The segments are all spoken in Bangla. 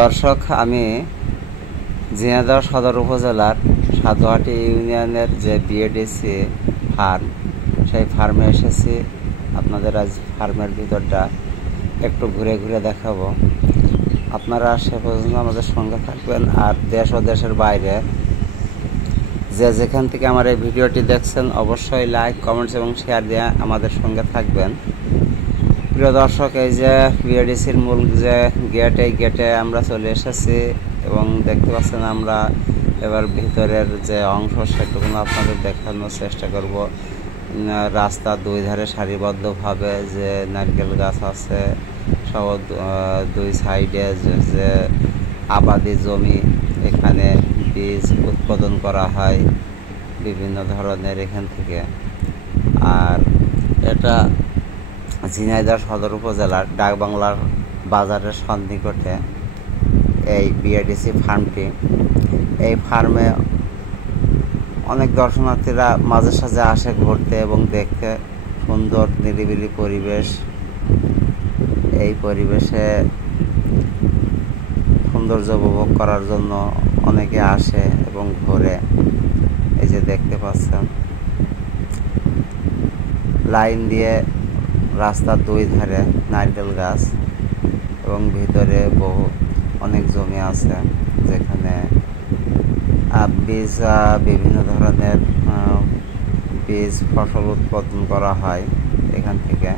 দর্শক, আমি ঝিনাইদহ সদর উপজেলার সাধুহাটি ইউনিয়নের যে বিএডিসি ফার্ম, সেই ফার্মে এসেছি। আপনাদের আজ ফার্মের ভিতরটা একটু ঘুরে ঘুরে দেখাবো। আপনারা সে পর্যন্ত আমাদের সঙ্গে থাকবেন। আর দেশ ও দেশের বাইরে যে যেখান থেকে আমার এই ভিডিওটি দেখছেন, অবশ্যই লাইক, কমেন্টস এবং শেয়ার দিয়ে আমাদের সঙ্গে থাকবেন। প্রিয় দর্শক, এই যে বিএডিসির মূল যে গেট, এই গেটে আমরা চলে এসেছি এবং দেখতে পাচ্ছেন আমরা এবার ভিতরের যে অংশ সেটুকু আপনাদের দেখানোর চেষ্টা করব। রাস্তার দুই ধারে সারিবদ্ধভাবে যে নারকেল গাছ আছে, সহ দুই সাইডে যে আবাদি জমি, এখানে বীজ উৎপাদন করা হয় বিভিন্ন ধরনের এখান থেকে। আর এটা ঝিনাইদহ সদর উপজেলার ডাকবাংলার বাজারের সন্নিকটে এই বিএডিসি ফার্মটি। এই ফার্মে অনেক দর্শনার্থীরা মাঝে সাঝে আসে ঘুরতে এবং দেখতে। সুন্দর নিরিবিলি পরিবেশ। এই পরিবেশে সৌন্দর্য উপভোগ করার জন্য অনেকে আসে এবং ঘোরে। এই যে দেখতে পাচ্ছেন লাইন দিয়ে রাস্তার দুই ধারে নারকেল গাছ এবং ভিতরে অনেক জমি আছে যেখানে বীজ বিভিন্ন ধরনের বীজ ফসল উৎপাদন করা হয় এখান থেকে।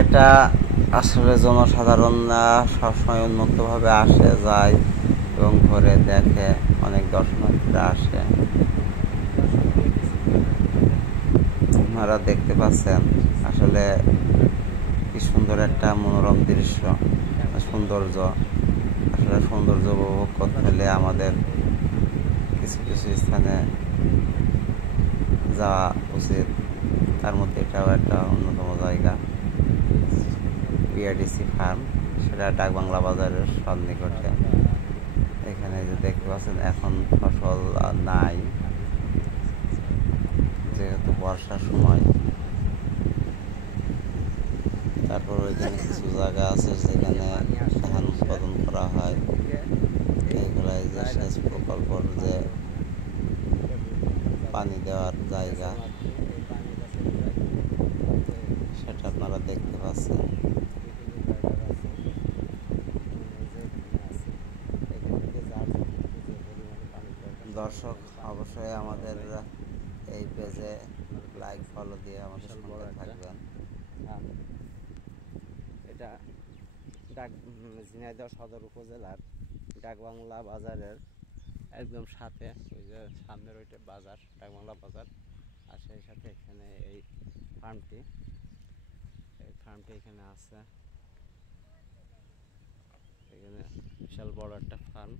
এটা আসলে জনসাধারণ সবসময় উন্মুক্তভাবে আসে যায় এবং ঘুরে দেখে। অনেক দর্শনার্থীরা আসে। আপনারা দেখতে পাচ্ছেন আসলে কি সুন্দর একটা মনোরম দৃশ্য, সৌন্দর্য। আসলে সৌন্দর্য উপভোগ করতে হলে আমাদের কিছু কিছু স্থানে যাওয়া উচিত। তার মধ্যে এটাও একটা অন্যতম জায়গা, বিএডিসি ফার্ম, সেটা ডাকবাংলা বাজারের সন্নিকটে। এখানে যে দেখতে পাচ্ছেন এখন ফসল নাই, যেহেতু বর্ষার সময়। তারপর ওইখানে কিছু জায়গা আছে যেখানে ধান উৎপাদন করা হয়। এইগুলো যে সেচ প্রকল্পর যে পানি দেওয়ার জায়গা, সেটা আপনারা দেখতে পাচ্ছেন। দর্শক, অবশ্যই আমাদের এই পেজে লাইক, ফলো দিয়ে আমাদের সঙ্গে থাকবেন। এটা ঝিনাইদহ সদর উপজেলার ডাকবাংলা বাজারের একদম সাথে, ওই যে সামনের ওইটা বাজার, ডাকবাংলা বাজার। আর সেই সাথে এখানে এই ফার্মটি এখানে আছে। এখানে বিশাল বড় একটা ফার্ম।